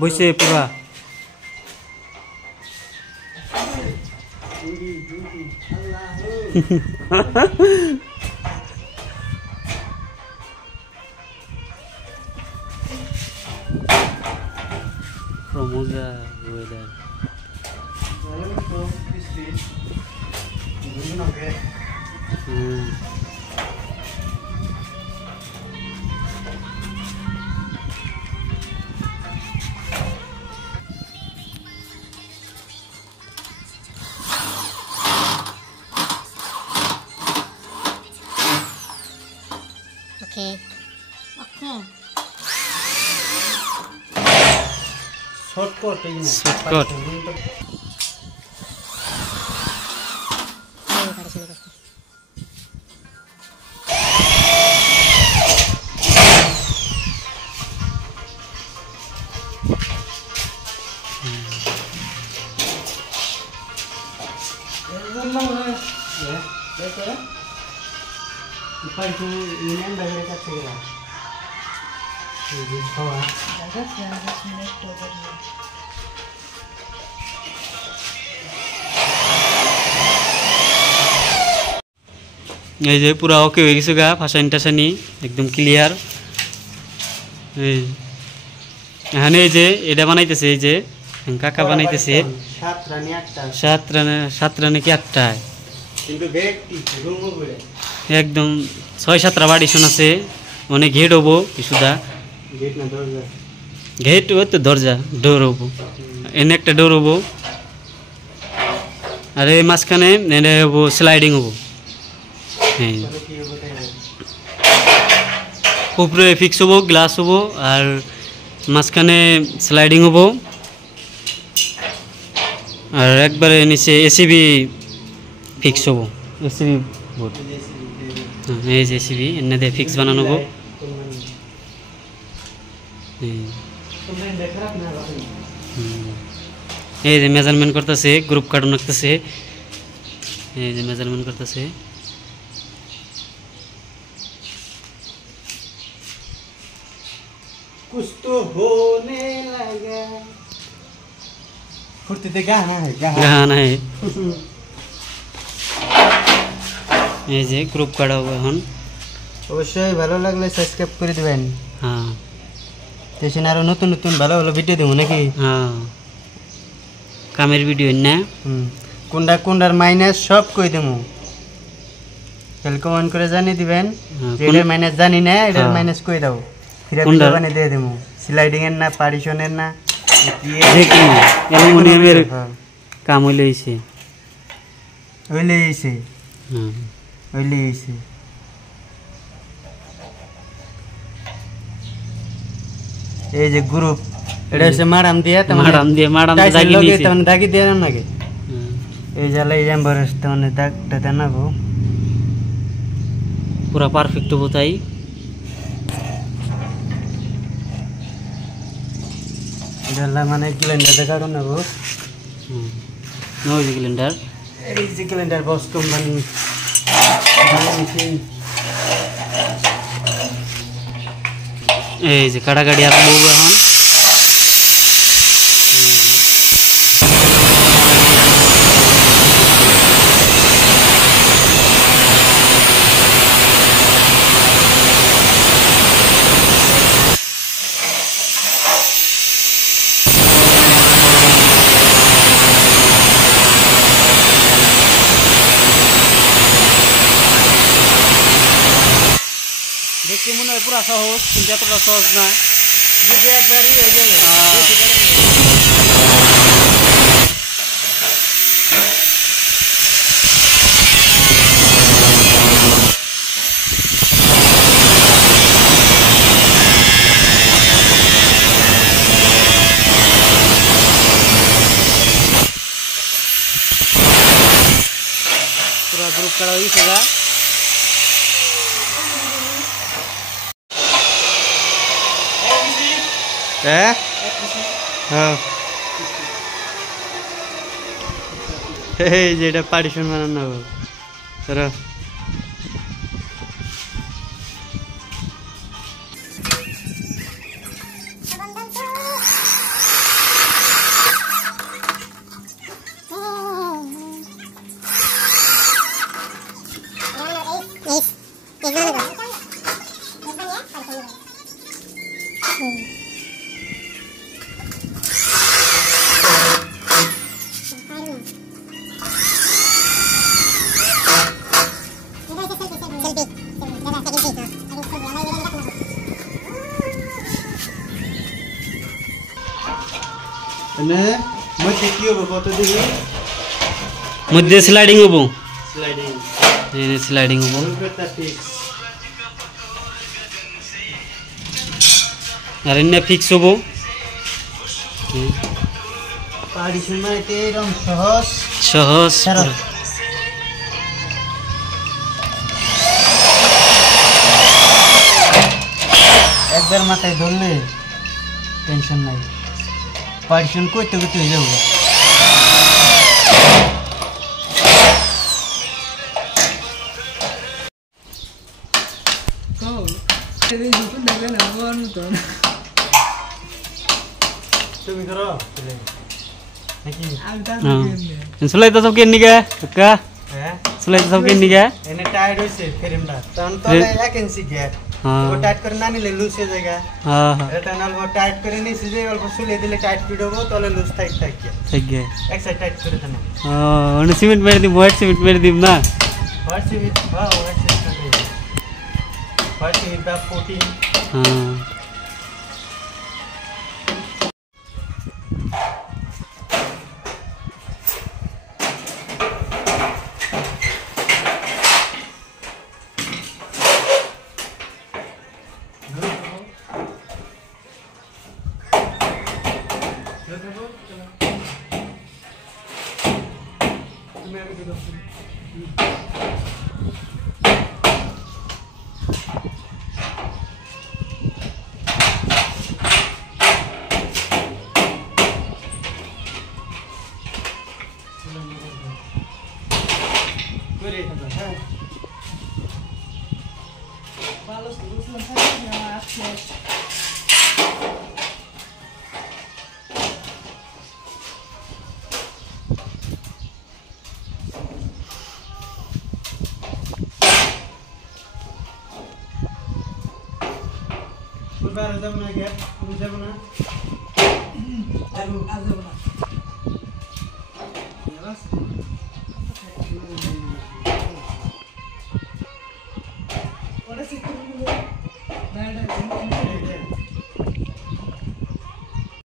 বইছে পুরা Promoza weather. Okay. Shortcut. Shortcut. এই যে পুরা ওকে হয়ে গেছে গা ফাসানি টাসানি একদম ক্লিয়ার। এখানে এই যে এটা বানাইতেছে এই যে কাকা বানাইতেছে 7 রানে কি 8টায় একদম 6-7টা বাড়িশন আছে অনেক ঘেট হবো কিছুটা ঘেট ওই তো দরজা ডোর হবো এনে একটা ডোর হবো আর এই মাঝখানে এনে হবো স্লাইডিং হবো। হ্যাঁ উপরে ফিক্স হবো গ্লাস হবো আর মাঝখানে স্লাইডিং হবো আর একবারে নিচে এসিবি ফিক্স হবো এসিবি বোর্ড এই যে এসিবি এনে দিয়ে ফিক্স বানানো হবো। এই যে মেজারমেন্ট করতেছে গ্রুপ কার্টুন রাখতেছে এই যে মেজারমেন্ট করতেছে कुछ तो होने लगा फुर्ती ते गाना है এই যে গ্রুপ কাটা হবে এখন। অবশ্যই ভালো লাগলে সাবস্ক্রাইব করে দিবেন। হ্যাঁ দেশে আরো নতুন নতুন ভালো ভালো ভিডিও দেবো নাকি? হ্যাঁ কামের ভিডিও না কোনটার মাইনাস সব কই দেবো তাহলে কমেন্ট করে জানিয়ে দিবেন এটার মাইনাস জানি না এটার মাইনাস কই দাও ফিরে বানিয়ে দিয়ে দেবো স্লাইডিং এর না পার্টিশনের না অ্যালুমিনিয়ামের কাম হইলেছে এই যে গ্রুপ এটা হচ্ছে মারাম দিয়ে দাগি দিয়ে নাকি এই জালে এই এমবারেস তেমন দাগটা দেনাবো পুরা পারফেক্ট হবো তাই এটা মানে ক্যালেন্ডার দেখা নেবো নয় ক্যালেন্ডার এই যে ক্যালেন্ডার বস কোম্পানি এই যে কাটাকাটি আর বউ এখন দেখতে মনে হয় পুরা সহজ কিন্তু এতটা সহজ না যদি একবারই হয়ে গেলে পুরা গ্রুপ করা হয়েছে গা হ্যাঁ হ্যাঁ এই যে এটা পার্টিশন বানানো হবে তোরা মধ্যে কি হবে কত দিকে মধ্যে স্লাইডিং হবো স্লাইডিং স্লাইডিং হবো আর এনে ফিক্স হবো পার্টিশন মানে এরকম সহজ সহজ একবার মাথায় ধরলে টেনশন নাই পার্টিশন করতে করতে হয়ে যাবো তুমি করো सुलाई तो सबके निगा का হ্যাঁ सुलाई तो सबके निगा এনে টায়ার্ড হইছে ফ্রেমটা তখন তলে 1 ইঞ্চি গ্যাপ ও টাইট করে না নিলে লুজ হয়ে যায় हां हां এটা নালবো টাইট করে নিছি যে অল্প সুলে দিলে টাইট ফিট হবে তলে লুজ থাকবে ঠিক গে এক সাইড টাইট করে দেন ওনে সিমেন্ট মেরে দি হোয়াইট সিমেন্ট মেরে দিম না হোয়াইট সিমেন্ট হ্যাঁ হোয়াইট সিমেন্ট হোয়াইট সিমেন্ট বা 14 हां যাব না গ্যাপ তুমি যাব না যাব না